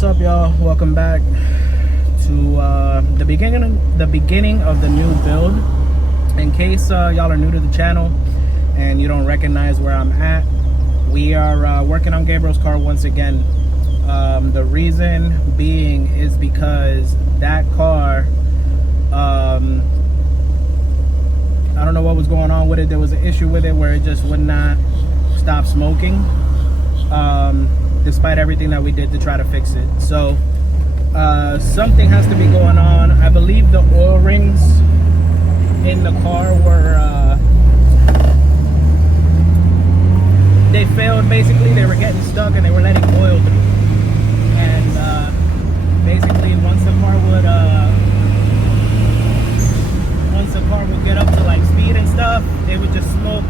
What's up, y'all? Welcome back to the beginning of the new build. In case y'all are new to the channel and you don't recognize where I'm at, we are working on Gabriel's car once again. The reason being is because that car, I don't know what was going on with it. There was an issue with it where it just would not stop smoking, despite everything that we did to try to fix it. So something has to be going on. I believe the oil rings in the car were they failed. Basically, they were getting stuck and they were letting oil through. And basically, once the car would get up to like speed and stuff, it would just smoke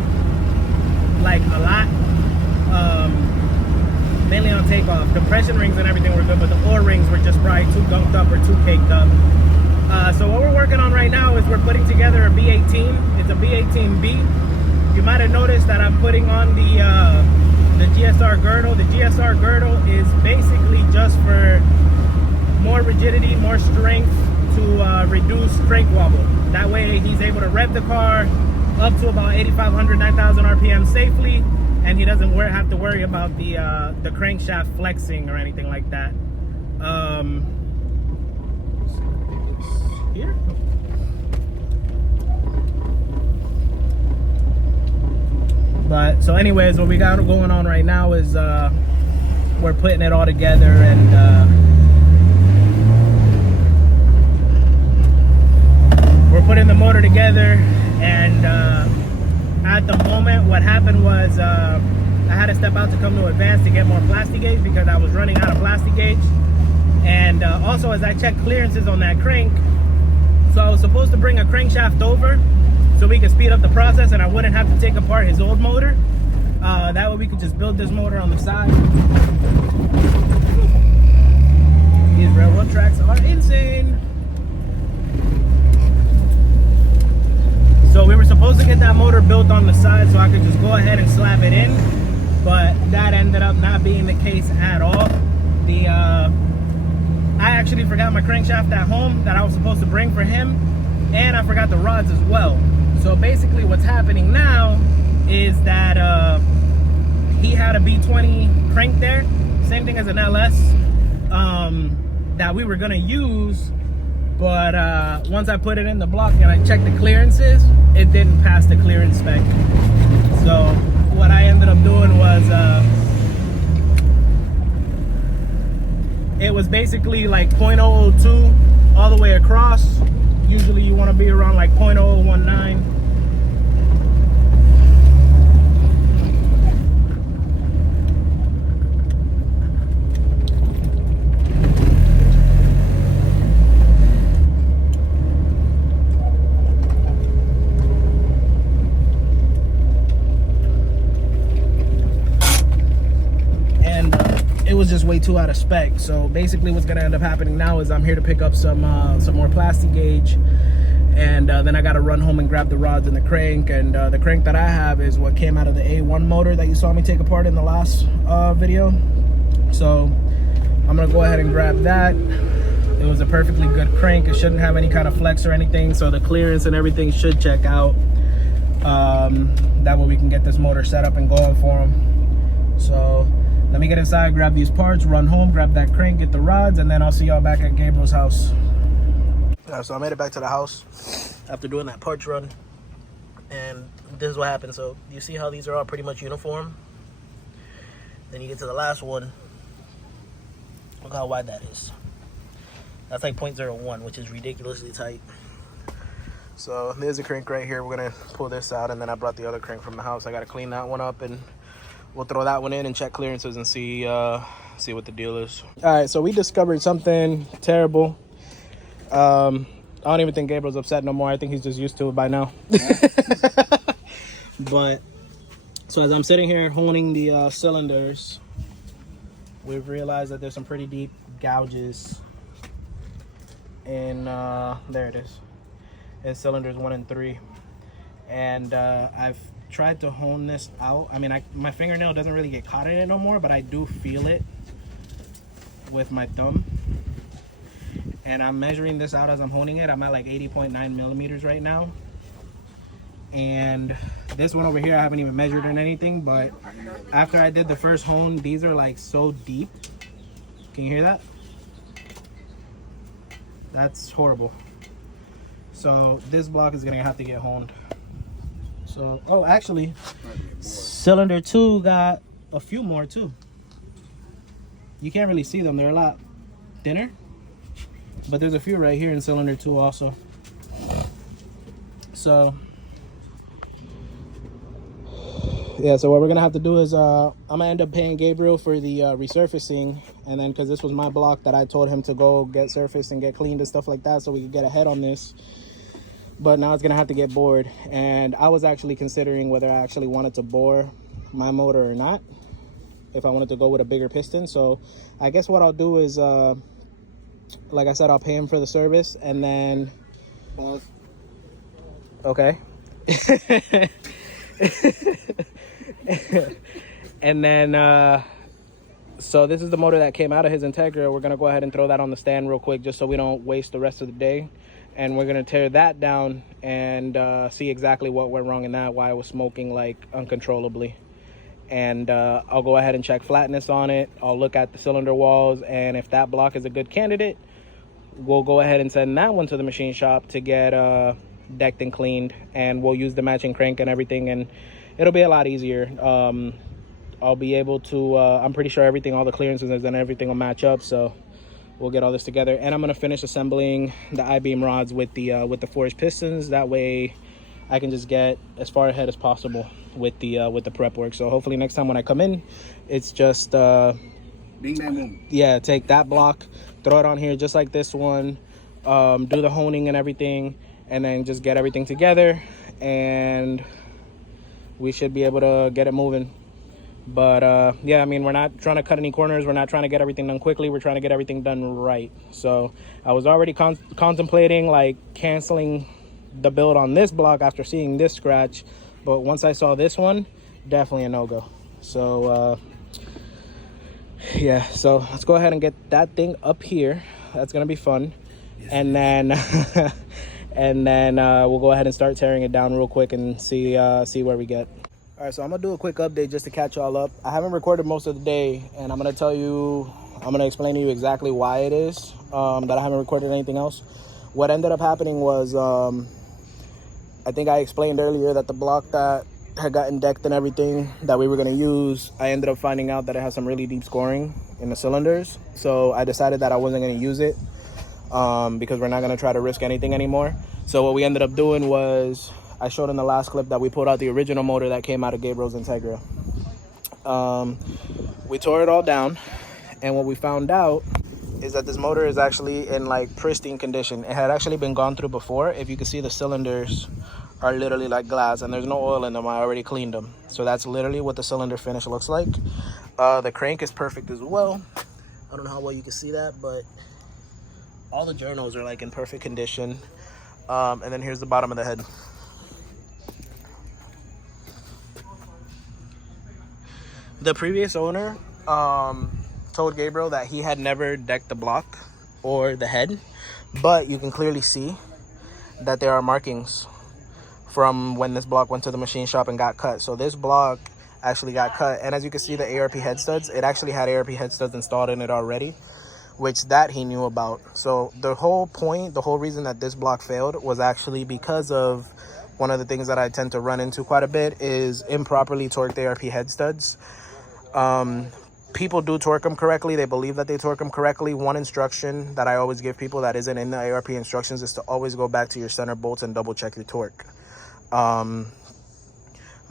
like a lot. Mainly on takeoff. Compression rings and everything were good, but the oil rings were just probably too gunked up or too caked up. So what we're working on right now is we're putting together a B18. It's a B18B. You might have noticed that I'm putting on the GSR girdle. The GSR girdle is basically just for more rigidity, more strength to reduce crank wobble. That way he's able to rev the car up to about 8,500, 9,000 RPM safely, and he doesn't have to worry about the crankshaft flexing or anything like that. Here. But so anyways, what we got going on right now is we're putting it all together, and we're putting the motor together. And at the moment, what happened was I had to step out to come to Advance to get more plastic gauge because I was running out of plastic gauge. And also, as I checked clearances on that crank, so I was supposed to bring a crankshaft over so we could speed up the process and I wouldn't have to take apart his old motor. That way we could just build this motor on the side. These railroad tracks are insane. So we were supposed to get that motor built on the side so I could just go ahead and slap it in, but that ended up not being the case at all. I actually forgot my crankshaft at home that I was supposed to bring for him, and I forgot the rods as well. So basically what's happening now is that he had a B20 crank there, same thing as an LS, that we were gonna use, but once I put it in the block and I checked the clearances, it didn't pass the clearance spec. So what I ended up doing was it was basically like 0.002 all the way across. Usually you want to be around like 0.0019. It was just way too out of spec. So basically what's gonna end up happening now is I'm here to pick up some more plastic gauge, and then I gotta run home and grab the rods and the crank. And the crank that I have is what came out of the A1 motor that you saw me take apart in the last video. So I'm gonna go ahead and grab that. It was a perfectly good crank. It shouldn't have any kind of flex or anything, so the clearance and everything should check out. That way we can get this motor set up and going for him. So let me get inside, grab these parts, run home, grab that crank, get the rods, and then I'll see y'all back at Gabriel's house. So I made it back to the house after doing that parts run, and this is what happened. So you see how these are all pretty much uniform? Then you get to the last one. Look how wide that is. That's like 0.01, which is ridiculously tight. So there's a crank right here. We're gonna pull this out, and then I brought the other crank from the house. I gotta clean that one up, and we'll throw that one in and check clearances and see what the deal is. All right, so we discovered something terrible. I don't even think Gabriel's upset no more. I think he's just used to it by now. But so as I'm sitting here honing the cylinders, we've realized that there's some pretty deep gouges in there it is, in cylinders 1 and 3. And I've tried to hone this out. I mean, my fingernail doesn't really get caught in it no more, but I do feel it. with my thumb, and I'm measuring this out as I'm honing it. I'm at like 80.9 millimeters right now. And this one over here I haven't even measured in anything, but after I did the first hone, these are like so deep. Can you hear that? That's horrible. So this block is gonna have to get honed. So, oh, actually, cylinder 2 got a few more too. You can't really see them, they're a lot thinner, but there's a few right here in cylinder 2 also. So yeah, so what we're gonna have to do is I'm gonna end up paying Gabriel for the resurfacing, and then because this was my block that I told him to go get surfaced and get cleaned and stuff like that, so we could get ahead on this. But now it's gonna have to get bored, and I was actually considering whether I actually wanted to bore my motor or not, if I wanted to go with a bigger piston. So I guess what I'll do is like I said, I'll pay him for the service, and then okay. And then so this is the motor that came out of his Integra. We're gonna go ahead and throw that on the stand real quick, just so we don't waste the rest of the day. And we're gonna tear that down and see exactly what went wrong in that, why it was smoking like uncontrollably. And I'll go ahead and check flatness on it. I'll look at the cylinder walls, and if that block is a good candidate, we'll go ahead and send that one to the machine shop to get decked and cleaned, and we'll use the matching crank and everything, and it'll be a lot easier. I'll be able to I'm pretty sure all the clearances and everything will match up, so we'll get all this together. And I'm gonna finish assembling the I-beam rods with the forged pistons. That way I can just get as far ahead as possible with the prep work. So hopefully next time when I come in, it's just bing bang boom. Yeah, take that block, throw it on here just like this one, do the honing and everything, and then just get everything together, and we should be able to get it moving. But yeah, I mean, we're not trying to cut any corners, we're not trying to get everything done quickly, we're trying to get everything done right. So I was already contemplating like canceling the build on this block after seeing this scratch, but once I saw this one, definitely a no-go. So yeah, so let's go ahead and get that thing up here. That's gonna be fun. Yes, and then and then we'll go ahead and start tearing it down real quick and see where we get. All right, so I'm gonna do a quick update just to catch y'all up. I haven't recorded most of the day, and I'm gonna explain to you exactly why it is that I haven't recorded anything else. What ended up happening was I think I explained earlier that the block that had gotten decked and everything that we were gonna use, I ended up finding out that it has some really deep scoring in the cylinders. So I decided that I wasn't gonna use it because we're not gonna try to risk anything anymore. So what we ended up doing was, I showed in the last clip that we pulled out the original motor that came out of Gabriel's Integra. We tore it all down, and what we found out is that this motor is actually in like pristine condition. It had actually been gone through before. If you can see, the cylinders are literally like glass, and there's no oil in them. I already cleaned them. So that's literally what the cylinder finish looks like. The crank is perfect as well. I don't know how well you can see that, but all the journals are like in perfect condition. And then here's the bottom of the head. The previous owner told Gabriel that he had never decked the block or the head, but you can clearly see that there are markings from when this block went to the machine shop and got cut. So this block actually got cut, and as you can see, the ARP head studs, it actually had ARP head studs installed in it already, which that he knew about. So the whole reason that this block failed was actually because of one of the things that I tend to run into quite a bit is improperly torqued ARP head studs. People do torque them correctly. They believe that they torque them correctly. One instruction that I always give people that isn't in the ARP instructions is to always go back to your center bolts and double check your torque.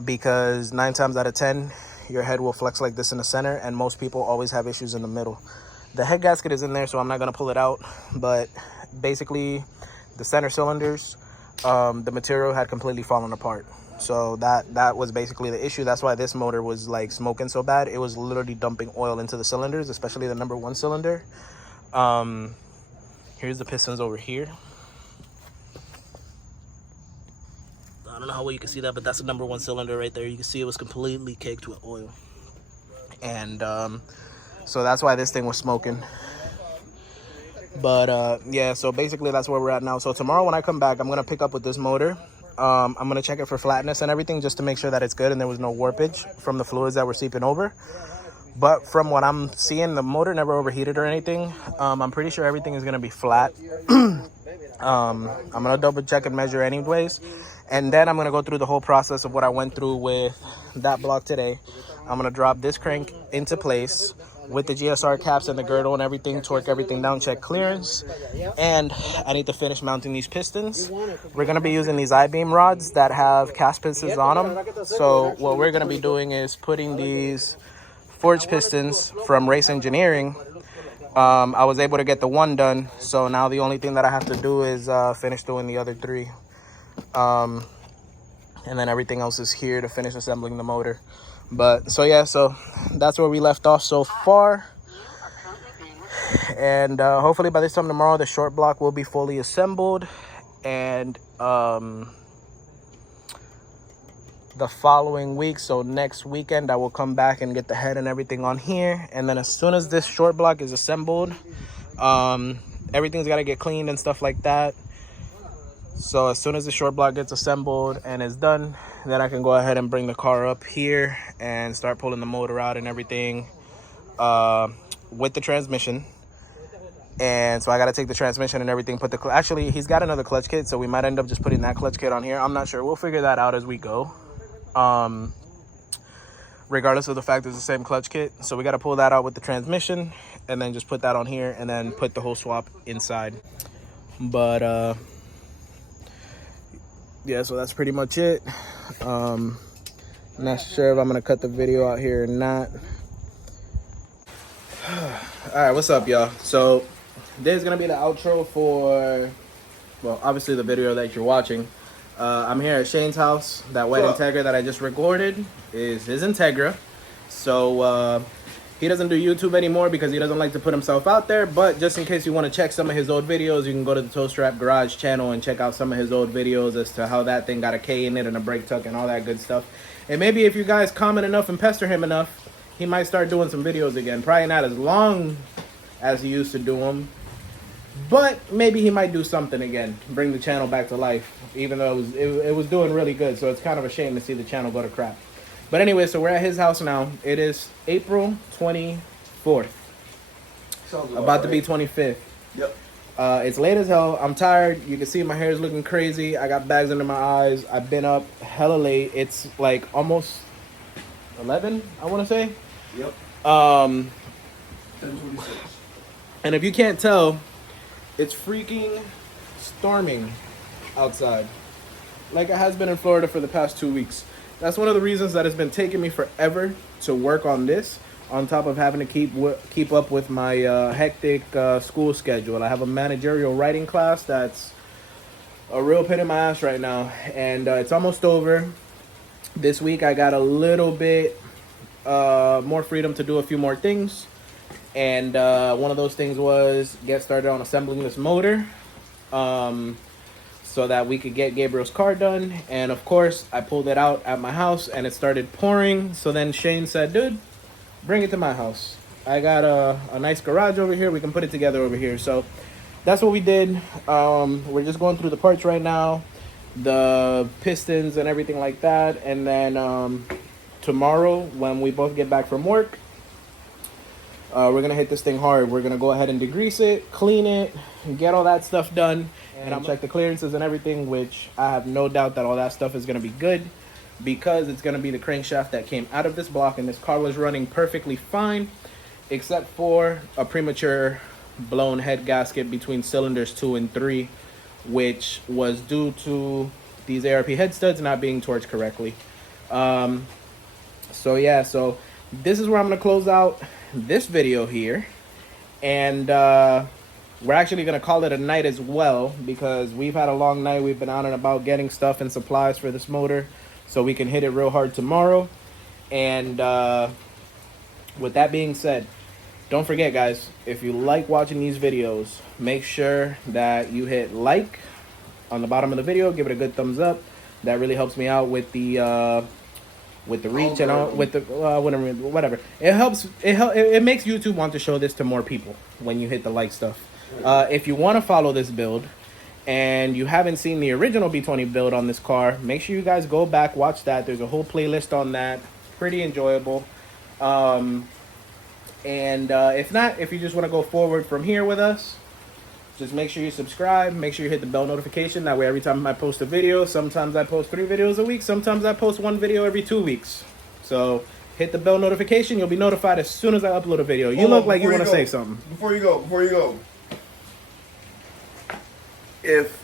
Because 9 times out of 10, your head will flex like this in the center, and most people always have issues in the middle. The head gasket is in there, so I'm not going to pull it out, but basically the center cylinders, the material had completely fallen apart. So that was basically the issue. That's why this motor was like smoking so bad. It was literally dumping oil into the cylinders, especially the number 1 cylinder. Here's the pistons over here. I don't know how well you can see that, but that's the number 1 cylinder right there. You can see it was completely caked with oil. And So that's why this thing was smoking. But yeah, so basically that's where we're at now. So tomorrow when I come back, I'm gonna pick up with this motor. I'm gonna check it for flatness and everything just to make sure that it's good and there was no warpage from the fluids that were seeping over. But from what I'm seeing, the motor never overheated or anything. I'm pretty sure everything is gonna be flat. I'm gonna double check and measure anyways, and then I'm gonna go through the whole process of what I went through with that block today. I'm gonna drop this crank into place with the GSR caps and the girdle and everything, torque everything down, check clearance, and I need to finish mounting these pistons. We're gonna be using these I-beam rods that have cast pistons on them. So what we're gonna be doing is putting these forged pistons from Race Engineering. I was able to get the one done, so now the only thing that I have to do is finish doing the other three, and then everything else is here to finish assembling the motor. But so yeah, so that's where we left off so far, and hopefully by this time tomorrow the short block will be fully assembled, and the following week, so next weekend, I will come back and get the head and everything on here. And then as soon as this short block is assembled, everything's got to get cleaned and stuff like that. So as soon as the short block gets assembled and is done, then I can go ahead and bring the car up here and start pulling the motor out and everything with the transmission. And so I got to take the transmission and everything, put the actually he's got another clutch kit, so we might end up just putting that clutch kit on here. I'm not sure, we'll figure that out as we go. Regardless of the fact it's the same clutch kit, so we got to pull that out with the transmission and then just put that on here and then put the whole swap inside. But yeah, so that's pretty much it. Not sure if I'm gonna cut the video out here or not. All right, what's up, y'all? So this is gonna be the outro for, well, obviously the video that you're watching. I'm here at Shane's house. That white Integra that I just recorded is his Integra. So he doesn't do YouTube anymore because he doesn't like to put himself out there. But just in case you want to check some of his old videos, you can go to the Toe Strap Garage channel and check out some of his old videos as to how that thing got a K in it and a brake tuck and all that good stuff. And maybe if you guys comment enough and pester him enough, he might start doing some videos again. Probably not as long as he used to do them, but maybe he might do something again, bring the channel back to life, even though it was doing really good. So it's kind of a shame to see the channel go to crap. But anyway, so we're at his house now. It is April 24th. About to be 25th. Yep. It's late as hell. I'm tired. You can see my hair is looking crazy. I got bags under my eyes. I've been up hella late. It's like almost 11, I want to say. Yep. 10:26. And if you can't tell, it's freaking storming outside, like it has been in Florida for the past 2 weeks. That's one of the reasons that it's been taking me forever to work on this, on top of having to keep up with my hectic school schedule. I have a managerial writing class that's a real pain in my ass right now, and it's almost over. This week I got a little bit more freedom to do a few more things, and one of those things was get started on assembling this motor, so that we could get Gabriel's car done. And of course I pulled it out at my house and it started pouring. So then Shane said, dude, bring it to my house. I got a nice garage over here, we can put it together over here. So that's what we did. We're just going through the parts right now, the pistons and everything like that. And then tomorrow when we both get back from work, we're gonna hit this thing hard. We're gonna go ahead and degrease it, clean it, and get all that stuff done. And I'm check the clearances and everything, which I have no doubt that all that stuff is gonna be good, because it's gonna be the crankshaft that came out of this block, and this car was running perfectly fine, except for a premature blown head gasket between cylinders 2 and 3, which was due to these ARP head studs not being torqued correctly. So yeah, so this is where I'm gonna close out this video here, and we're actually gonna call it a night as well, because we've had a long night. We've been out and about getting stuff and supplies for this motor so we can hit it real hard tomorrow. And with that being said, don't forget, guys, if you like watching these videos, make sure that you hit like on the bottom of the video, give it a good thumbs up. That really helps me out with the with the reach and all, with the whatever. It makes YouTube want to show this to more people when you hit the like stuff. If you want to follow this build and you haven't seen the original B20 build on this car, make sure you guys go back, watch that. There's a whole playlist on that. Pretty enjoyable. If not, if you just want to go forward from here with us, just make sure you subscribe. Make sure you hit the bell notification. That way every time I post a video, sometimes I post 3 videos a week. Sometimes I post 1 video every 2 weeks. So hit the bell notification. You'll be notified as soon as I upload a video. You look like you want to say something. Before you go. If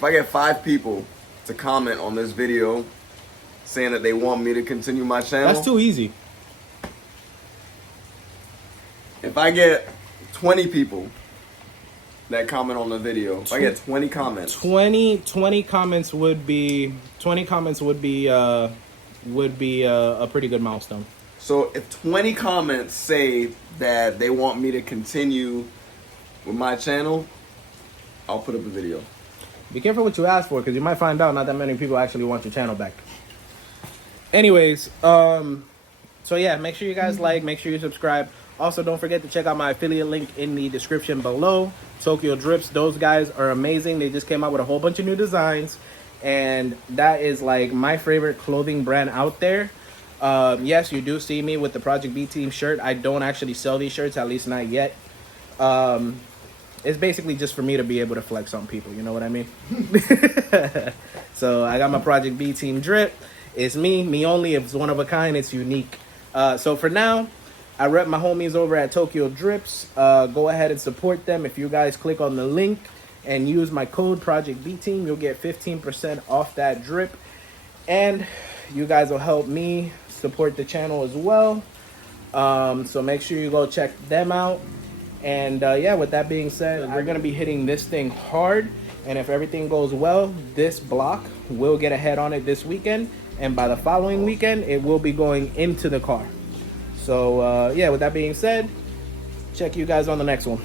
I get 5 people to comment on this video saying that they want me to continue my channel. That's too easy. If I get 20 people that comment on the video, if I get 20 comments. 20 comments would be a pretty good milestone. So if 20 comments say that they want me to continue with my channel, I'll put up a video. Be careful what you ask for, because you might find out not that many people actually want your channel back. Anyways, so yeah, make sure you guys like, make sure you subscribe. Also, don't forget to check out my affiliate link in the description below. Tokyo Drips, those guys are amazing. They just came out with a whole bunch of new designs, and that is like my favorite clothing brand out there. Yes, you do see me with the Project B Team shirt. I don't actually sell these shirts, at least not yet. It's basically just for me to be able to flex on people, you know what I mean? So I got my Project B Team drip. It's me only. It's one of a kind. It's unique. So for now, I rep my homies over at Tokyo Drips. Go ahead and support them. If you guys click on the link and use my code Project B Team, you'll get 15% off that drip. And you guys will help me support the channel as well. So make sure you go check them out. And yeah, with that being said, we're going to be hitting this thing hard. And if everything goes well, this block will get a head on it this weekend. And by the following weekend, it will be going into the car. So yeah, with that being said, check you guys on the next one.